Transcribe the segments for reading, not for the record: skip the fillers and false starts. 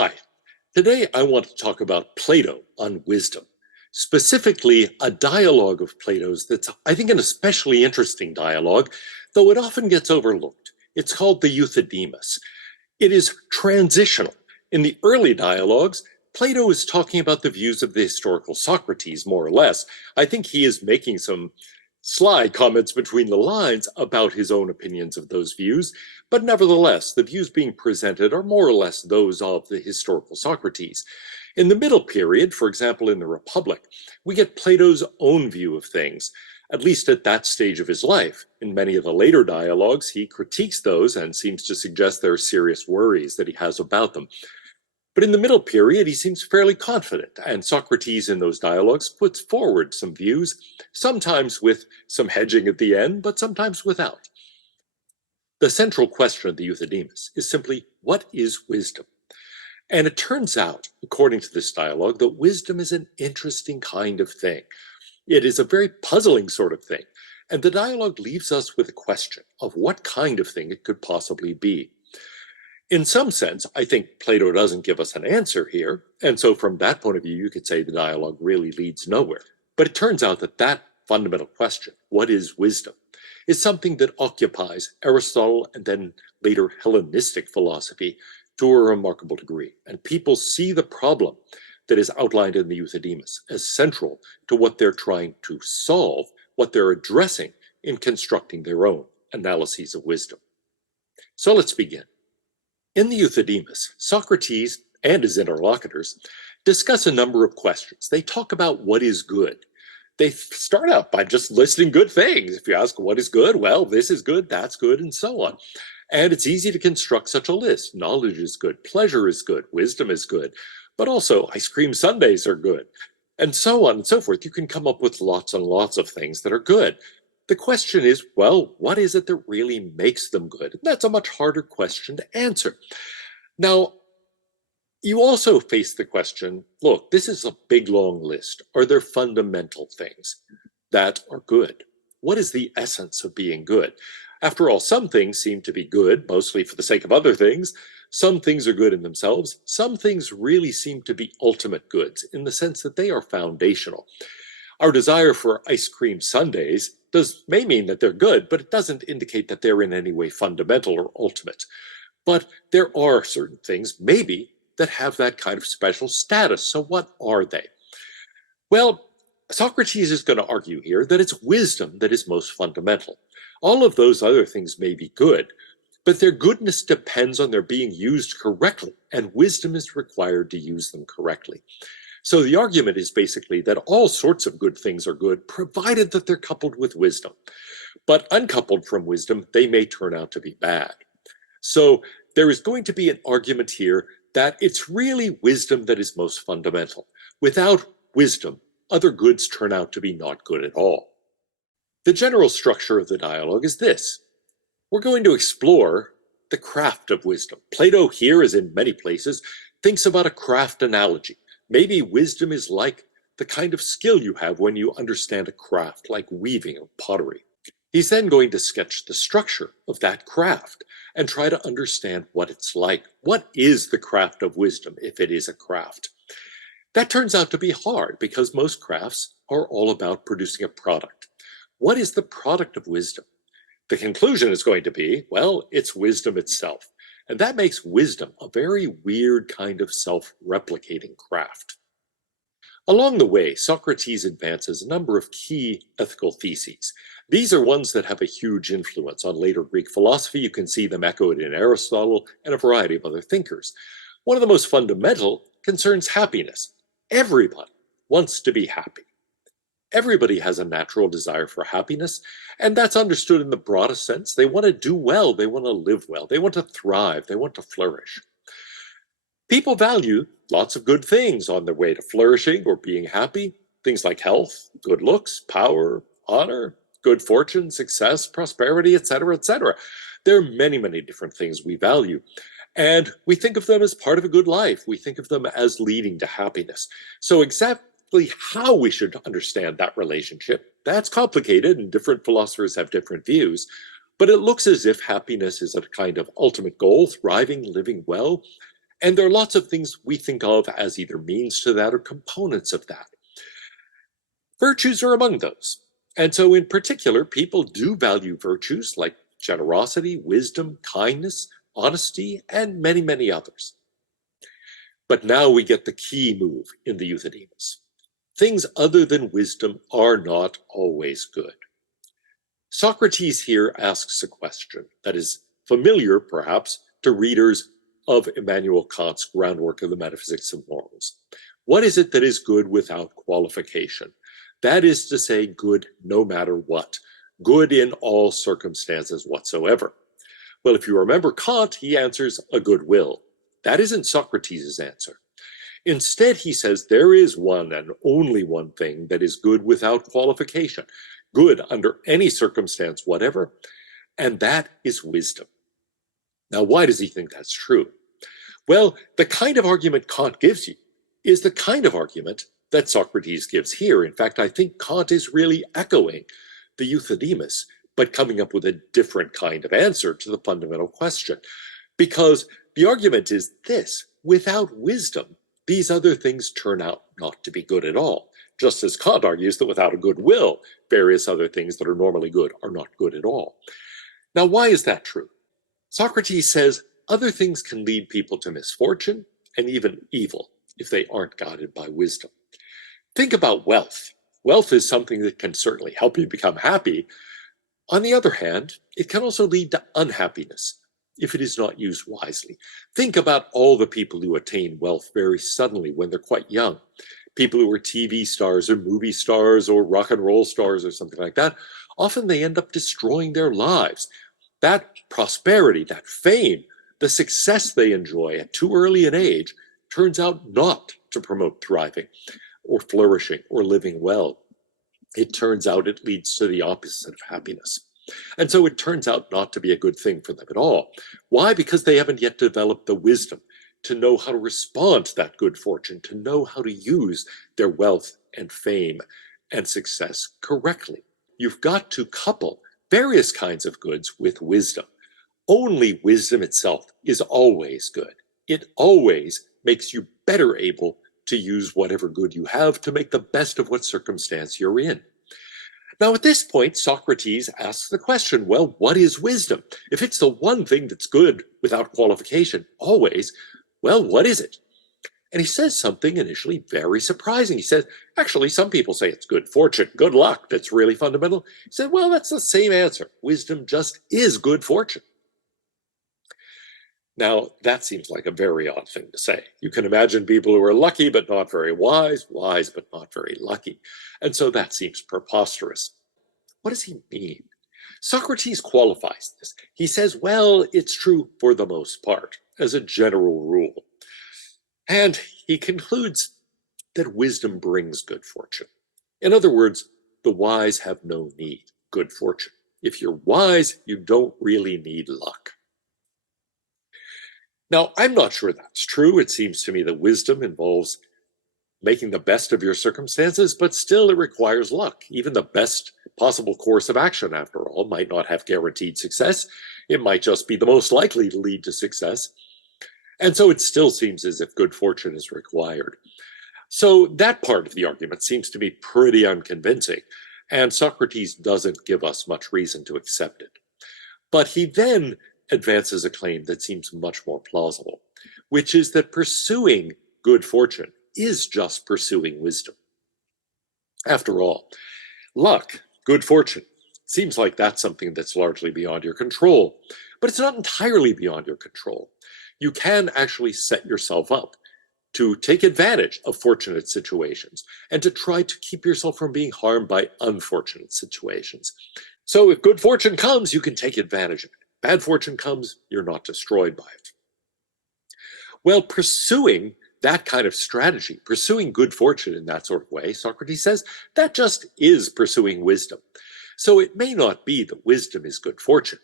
Hi, today I want to talk about Plato on wisdom, specifically a dialogue of Plato's that's, I think, an especially interesting dialogue, though it often gets overlooked. It's called the Euthydemus. It is transitional. In the early dialogues, Plato is talking about the views of the historical Socrates, more or less. I think he is making some sly comments between the lines about his own opinions of those views, but nevertheless, the views being presented are more or less those of the historical Socrates. In the middle period, for example, in the Republic, we get Plato's own view of things, at least at that stage of his life. In many of the later dialogues, he critiques those and seems to suggest there are serious worries that he has about them. But in the middle period, he seems fairly confident, and Socrates in those dialogues puts forward some views, sometimes with some hedging at the end, but sometimes without. The central question of the Euthydemus is simply, what is wisdom? And it turns out, according to this dialogue, that wisdom is an interesting kind of thing. It is a very puzzling sort of thing, and the dialogue leaves us with a question of what kind of thing it could possibly be. In some sense, I think Plato doesn't give us an answer here, and so from that point of view, you could say the dialogue really leads nowhere. But it turns out that that fundamental question, what is wisdom, is something that occupies Aristotle and then later Hellenistic philosophy to a remarkable degree. And people see the problem that is outlined in the Euthydemus as central to what they're trying to solve, what they're addressing in constructing their own analyses of wisdom. So let's begin. In the Euthydemus, Socrates and his interlocutors discuss a number of questions. They talk about what is good. They start out by just listing good things. If you ask what is good, well, this is good, that's good, and so on. And it's easy to construct such a list. Knowledge is good, pleasure is good, wisdom is good, but also ice cream sundaes are good, and so on and so forth. You can come up with lots and lots of things that are good. The question is, well, what is it that really makes them good? That's a much harder question to answer. Now, you also face the question, look, this is a big, long list. Are there fundamental things that are good? What is the essence of being good? After all, some things seem to be good, mostly for the sake of other things. Some things are good in themselves. Some things really seem to be ultimate goods in the sense that they are foundational. Our desire for ice cream sundaes may mean that they're good, but it doesn't indicate that they're in any way fundamental or ultimate. But there are certain things, maybe, that have that kind of special status. So what are they? Well, Socrates is going to argue here that it's wisdom that is most fundamental. All of those other things may be good, but their goodness depends on their being used correctly, and wisdom is required to use them correctly. So the argument is basically that all sorts of good things are good, provided that they're coupled with wisdom. But uncoupled from wisdom, they may turn out to be bad. So there is going to be an argument here that it's really wisdom that is most fundamental. Without wisdom, other goods turn out to be not good at all. The general structure of the dialogue is this. We're going to explore the craft of wisdom. Plato here, as in many places, thinks about a craft analogy. Maybe wisdom is like the kind of skill you have when you understand a craft, like weaving or pottery. He's then going to sketch the structure of that craft and try to understand what it's like. What is the craft of wisdom, if it is a craft? That turns out to be hard because most crafts are all about producing a product. What is the product of wisdom? The conclusion is going to be, well, it's wisdom itself. And that makes wisdom a very weird kind of self-replicating craft. Along the way, Socrates advances a number of key ethical theses. These are ones that have a huge influence on later Greek philosophy. You can see them echoed in Aristotle and a variety of other thinkers. One of the most fundamental concerns happiness. Everybody wants to be happy. Everybody has a natural desire for happiness, and that's understood in the broadest sense. They want to do well, they want to live well, they want to thrive, they want to flourish. People value lots of good things on their way to flourishing or being happy, things like health, good looks, power, honor, good fortune, success, prosperity, etc., etc. There are many, many different things we value, and we think of them as part of a good life. We think of them as leading to happiness. So exactly how we should understand that relationship, that's complicated, and different philosophers have different views, but it looks as if happiness is a kind of ultimate goal, thriving, living well, And there are lots of things we think of as either means to that or components of that. Virtues are among those. And so in particular, people do value virtues like generosity, wisdom, kindness, honesty, and many, many others. But now we get the key move in the Euthydemus. Things other than wisdom are not always good. Socrates here asks a question that is familiar, perhaps, to readers of Immanuel Kant's Groundwork of the Metaphysics of Morals. What is it that is good without qualification? That is to say, good no matter what, good in all circumstances whatsoever. Well, if you remember Kant, he answers a good will. That isn't Socrates' answer. Instead, he says there is one and only one thing that is good without qualification, good under any circumstance whatever, and that is wisdom. Now, why does he think that's true? Well, the kind of argument Kant gives you is the kind of argument that Socrates gives here. In fact, I think Kant is really echoing the Euthydemus, but coming up with a different kind of answer to the fundamental question. Because the argument is this: without wisdom, these other things turn out not to be good at all. Just as Kant argues that without a good will, various other things that are normally good are not good at all. Now, why is that true? Socrates says other things can lead people to misfortune and even evil if they aren't guided by wisdom. Think about wealth. Wealth is something that can certainly help you become happy. On the other hand, it can also lead to unhappiness if it is not used wisely. Think about all the people who attain wealth very suddenly when they're quite young. People who are TV stars or movie stars or rock and roll stars or something like that. Often they end up destroying their lives. That prosperity, that fame, the success they enjoy at too early an age turns out not to promote thriving or flourishing or living well. It turns out it leads to the opposite of happiness. And so it turns out not to be a good thing for them at all. Why? Because they haven't yet developed the wisdom to know how to respond to that good fortune, to know how to use their wealth and fame and success correctly. You've got to couple various kinds of goods with wisdom. Only wisdom itself is always good. It always makes you better able to use whatever good you have to make the best of what circumstance you're in. Now, at this point, Socrates asks the question, well, what is wisdom? If it's the one thing that's good without qualification, always, well, what is it? And he says something initially very surprising. He says, actually, some people say it's good fortune, good luck, that's really fundamental. He said, well, that's the same answer. Wisdom just is good fortune. Now, that seems like a very odd thing to say. You can imagine people who are lucky but not very wise, wise but not very lucky. And so that seems preposterous. What does he mean? Socrates qualifies this. He says, well, it's true for the most part, as a general rule. And he concludes that wisdom brings good fortune. In other words, the wise have no need good fortune. If you're wise, you don't really need luck. Now, I'm not sure that's true. It seems to me that wisdom involves making the best of your circumstances, but still it requires luck. Even the best possible course of action, after all, might not have guaranteed success. It might just be the most likely to lead to success. And so it still seems as if good fortune is required. So that part of the argument seems to be pretty unconvincing, and Socrates doesn't give us much reason to accept it. But he then advances a claim that seems much more plausible, which is that pursuing good fortune is just pursuing wisdom. After all, luck, good fortune, seems like that's something that's largely beyond your control, but it's not entirely beyond your control. You can actually set yourself up to take advantage of fortunate situations and to try to keep yourself from being harmed by unfortunate situations. So if good fortune comes, you can take advantage of it. Bad fortune comes, you're not destroyed by it. Well, pursuing that kind of strategy, pursuing good fortune in that sort of way, Socrates says, that just is pursuing wisdom. So it may not be that wisdom is good fortune,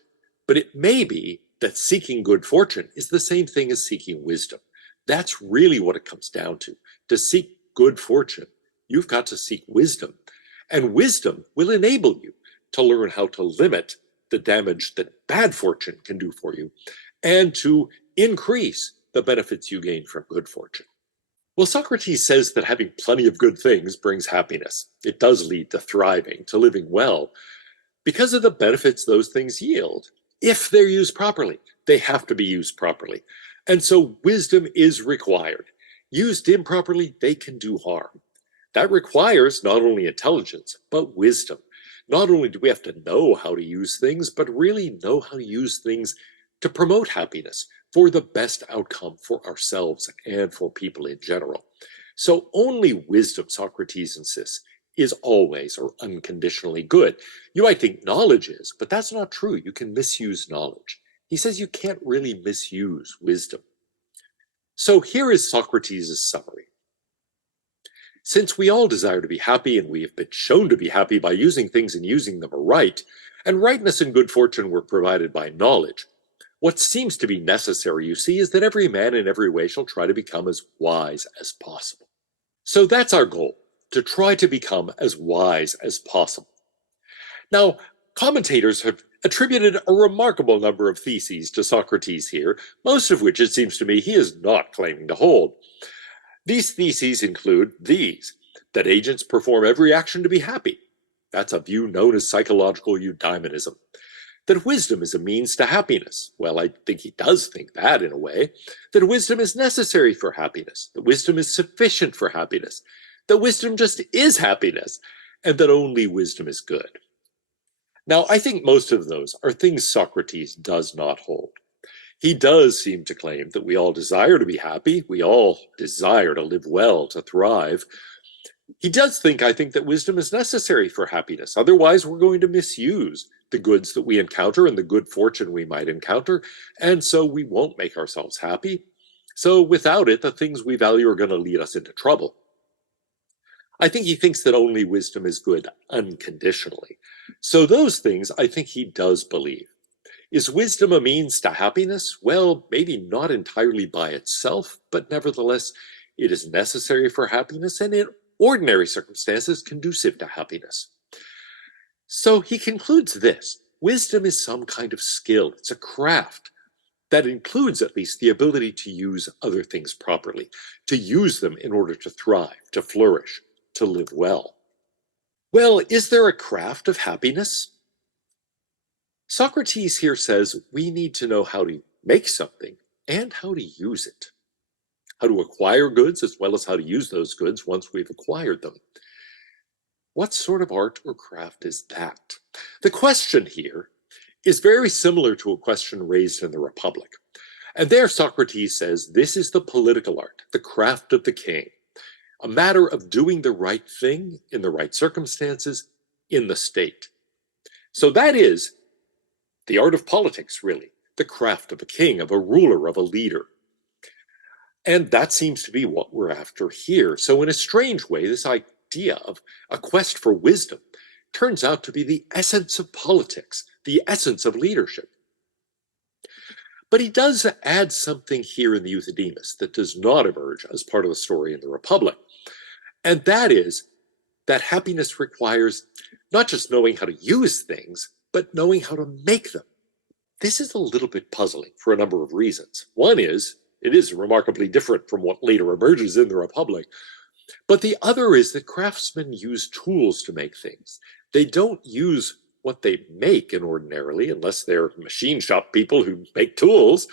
but it may be that seeking good fortune is the same thing as seeking wisdom. That's really what it comes down to. To seek good fortune, you've got to seek wisdom. And wisdom will enable you to learn how to limit the damage that bad fortune can do for you and to increase the benefits you gain from good fortune. Well, Socrates says that having plenty of good things brings happiness. It does lead to thriving, to living well, because of the benefits those things yield. If they're used properly, they have to be used properly. And so wisdom is required. Used improperly, they can do harm. That requires not only intelligence, but wisdom. Not only do we have to know how to use things, but really know how to use things to promote happiness for the best outcome for ourselves and for people in general. So only wisdom, Socrates insists, is always or unconditionally good. You might think knowledge is, but that's not true. You can misuse knowledge. He says you can't really misuse wisdom. So here is Socrates' summary. Since we all desire to be happy, and we have been shown to be happy by using things and using them aright, and rightness and good fortune were provided by knowledge, what seems to be necessary, you see, is that every man in every way shall try to become as wise as possible. So that's our goal, to try to become as wise as possible. Now, commentators have attributed a remarkable number of theses to Socrates here, most of which, it seems to me, he is not claiming to hold. These theses include these: that agents perform every action to be happy. That's a view known as psychological eudaimonism. That wisdom is a means to happiness. Well, I think he does think that in a way. That wisdom is necessary for happiness. That wisdom is sufficient for happiness. That wisdom just is happiness. And that only wisdom is good. Now, I think most of those are things Socrates does not hold. He does seem to claim that we all desire to be happy. We all desire to live well, to thrive. He does think, I think, that wisdom is necessary for happiness. Otherwise, we're going to misuse the goods that we encounter and the good fortune we might encounter, and so we won't make ourselves happy. So without it, the things we value are going to lead us into trouble. I think he thinks that only wisdom is good unconditionally. So those things, I think he does believe. Is wisdom a means to happiness? Well, maybe not entirely by itself, but nevertheless, it is necessary for happiness, and in ordinary circumstances conducive to happiness. So he concludes this: wisdom is some kind of skill. It's a craft that includes at least the ability to use other things properly, to use them in order to thrive, to flourish, to live well. Well, is there a craft of happiness? Socrates here says we need to know how to make something and how to use it. How to acquire goods as well as how to use those goods once we've acquired them. What sort of art or craft is that? The question here is very similar to a question raised in the Republic. And there Socrates says this is the political art, the craft of the king, a matter of doing the right thing in the right circumstances in the state. So that is the art of politics, really, the craft of a king, of a ruler, of a leader. And that seems to be what we're after here. So in a strange way, this idea of a quest for wisdom turns out to be the essence of politics, the essence of leadership. But he does add something here in the Euthydemus that does not emerge as part of the story in the Republic. And that is that happiness requires not just knowing how to use things, but knowing how to make them. This is a little bit puzzling for a number of reasons. One is, it is remarkably different from what later emerges in the Republic. But the other is that craftsmen use tools to make things. They don't use what they make ordinarily, unless they're machine shop people who make tools.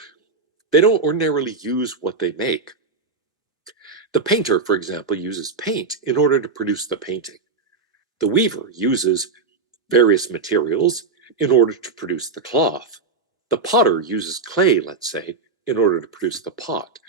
They don't ordinarily use what they make. The painter, for example, uses paint in order to produce the painting. The weaver uses various materials in order to produce the cloth. The potter uses clay, let's say, in order to produce the pot.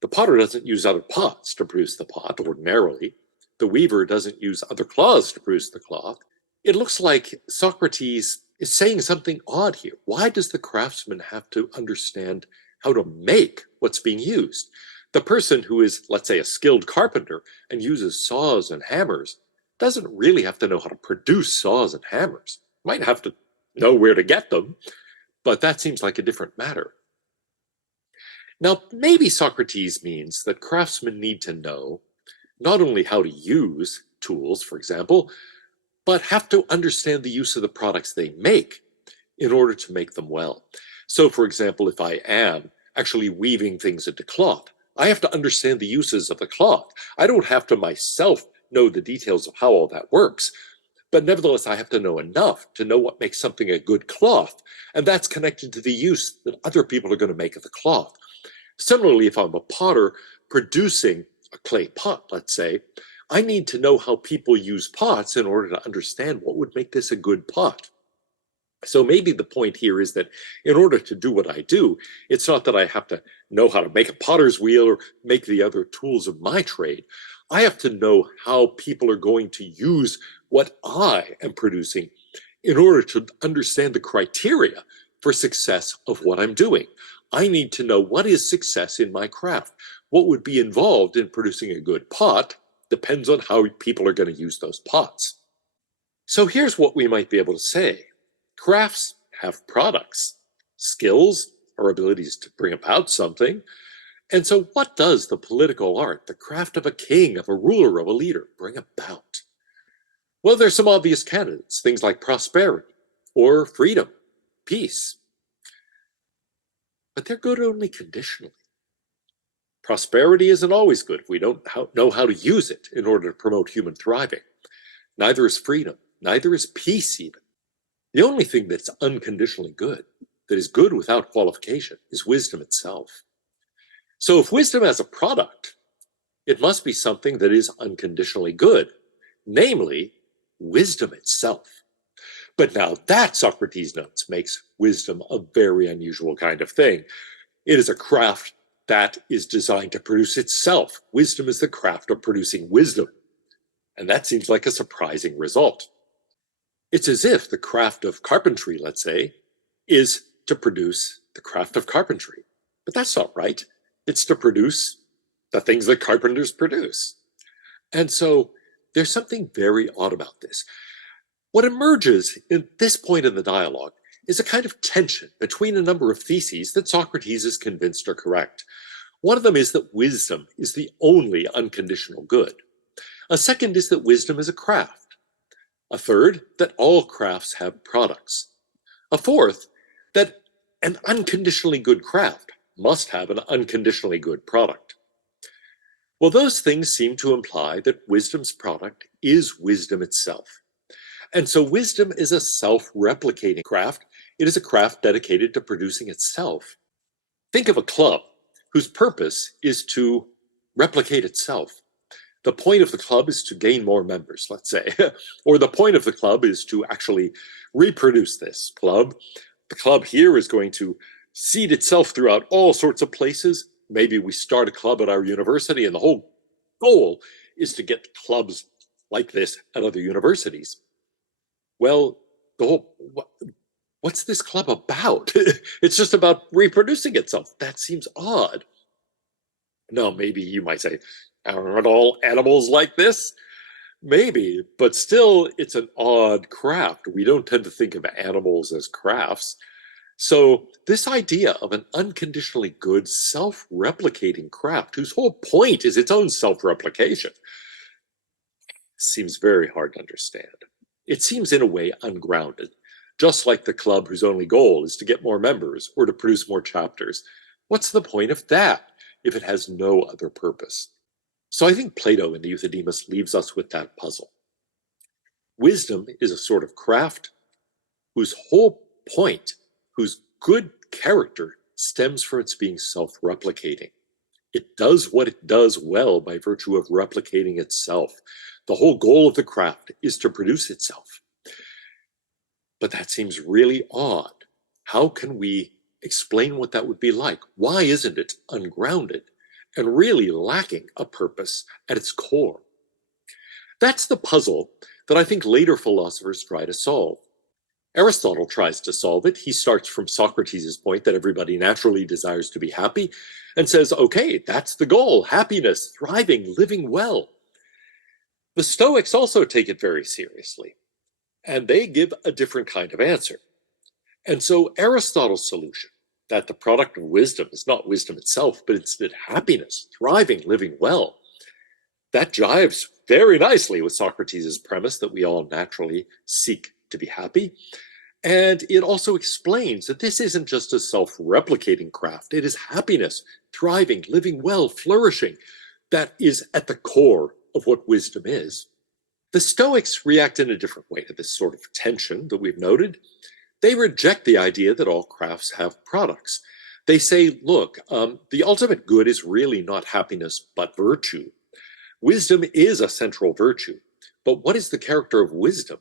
The potter doesn't use other pots to produce the pot ordinarily. The weaver doesn't use other cloths to produce the cloth. It looks like Socrates is saying something odd here. Why does the craftsman have to understand how to make what's being used? The person who is, let's say, a skilled carpenter and uses saws and hammers doesn't really have to know how to produce saws and hammers. Might have to know where to get them, but that seems like a different matter. Now, maybe Socrates means that craftsmen need to know not only how to use tools, for example, but have to understand the use of the products they make in order to make them well. So, for example, if I am actually weaving things into cloth. I have to understand the uses of the cloth. I don't have to myself know the details of how all that works. But nevertheless, I have to know enough to know what makes something a good cloth. And that's connected to the use that other people are going to make of the cloth. Similarly, if I'm a potter producing a clay pot, let's say, I need to know how people use pots in order to understand what would make this a good pot. So maybe the point here is that in order to do what I do, it's not that I have to know how to make a potter's wheel or make the other tools of my trade. I have to know how people are going to use what I am producing in order to understand the criteria for success of what I'm doing. I need to know what is success in my craft. What would be involved in producing a good pot depends on how people are going to use those pots. So here's what we might be able to say. Crafts have products, skills are abilities to bring about something. And so what does the political art, the craft of a king, of a ruler, of a leader, bring about? Well, there's some obvious candidates, things like prosperity or freedom, peace. But they're good only conditionally. Prosperity isn't always good if we don't know how to use it in order to promote human thriving. Neither is freedom, neither is peace even. The only thing that's unconditionally good, that is good without qualification, is wisdom itself. So if wisdom has a product, it must be something that is unconditionally good, namely wisdom itself. But now that, Socrates notes, makes wisdom a very unusual kind of thing. It is a craft that is designed to produce itself. Wisdom is the craft of producing wisdom. And that seems like a surprising result. It's as if the craft of carpentry, let's say, is to produce the craft of carpentry. But that's not right. It's to produce the things that carpenters produce. And so there's something very odd about this. What emerges at this point in the dialogue is a kind of tension between a number of theses that Socrates is convinced are correct. One of them is that wisdom is the only unconditional good. A second is that wisdom is a craft. A third, that all crafts have products. A fourth, that an unconditionally good craft must have an unconditionally good product. Well, those things seem to imply that wisdom's product is wisdom itself. And so wisdom is a self-replicating craft. It is a craft dedicated to producing itself. Think of a club whose purpose is to replicate itself. The point of the club is to gain more members, let's say, or the point of the club is to actually reproduce this club. The club here is going to seed itself throughout all sorts of places. Maybe we start a club at our university and the whole goal is to get clubs like this at other universities. Well, what's this club about? It's just about reproducing itself. That seems odd. Now, maybe you might say, aren't all animals like this? Maybe, but still, it's an odd craft. We don't tend to think of animals as crafts. So this idea of an unconditionally good, self-replicating craft, whose whole point is its own self-replication, seems very hard to understand. It seems in a way ungrounded, just like the club whose only goal is to get more members or to produce more chapters. What's the point of that if it has no other purpose? So I think Plato in the Euthydemus leaves us with that puzzle. Wisdom is a sort of craft whose whole point, whose good character, stems from its being self-replicating. It does what it does well by virtue of replicating itself. The whole goal of the craft is to produce itself. But that seems really odd. How can we explain what that would be like? Why isn't it ungrounded and really lacking a purpose at its core? That's the puzzle that I think later philosophers try to solve. Aristotle tries to solve it. He starts from Socrates' point that everybody naturally desires to be happy and says, okay, that's the goal, happiness, thriving, living well. The Stoics also take it very seriously, and they give a different kind of answer. And so Aristotle's solution, that the product of wisdom is not wisdom itself, but instead happiness, thriving, living well, that jives very nicely with Socrates' premise that we all naturally seek to be happy. And it also explains that this isn't just a self-replicating craft. It is happiness, thriving, living well, flourishing. That is at the core of what wisdom is. The Stoics react in a different way to this sort of tension that we've noted. They reject the idea that all crafts have products. They say, look, the ultimate good is really not happiness, but virtue. Wisdom is a central virtue. But what is the character of wisdom?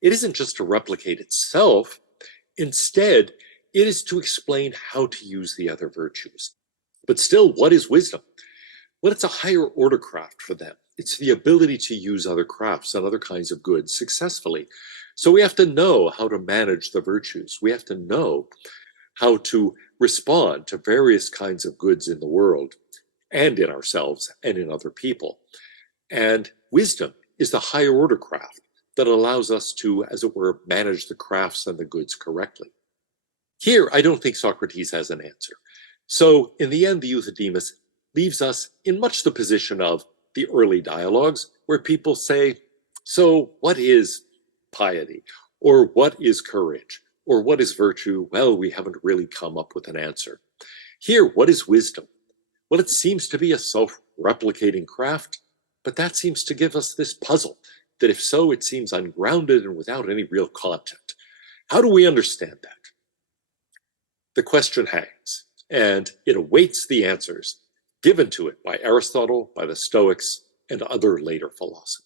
It isn't just to replicate itself. Instead, it is to explain how to use the other virtues. But still, what is wisdom? Well, it's a higher order craft for them. It's the ability to use other crafts and other kinds of goods successfully. So we have to know how to manage the virtues. We have to know how to respond to various kinds of goods in the world and in ourselves and in other people. And wisdom is the higher order craft that allows us to, as it were, manage the crafts and the goods correctly. Here, I don't think Socrates has an answer. So in the end, the Euthydemus leaves us in much the position of the early dialogues, where people say, so what is piety? Or what is courage? Or what is virtue? Well, we haven't really come up with an answer. Here, what is wisdom? Well, it seems to be a self-replicating craft, but that seems to give us this puzzle, that if so, it seems ungrounded and without any real content. How do we understand that? The question hangs, and it awaits the answers given to it by Aristotle, by the Stoics, and other later philosophers.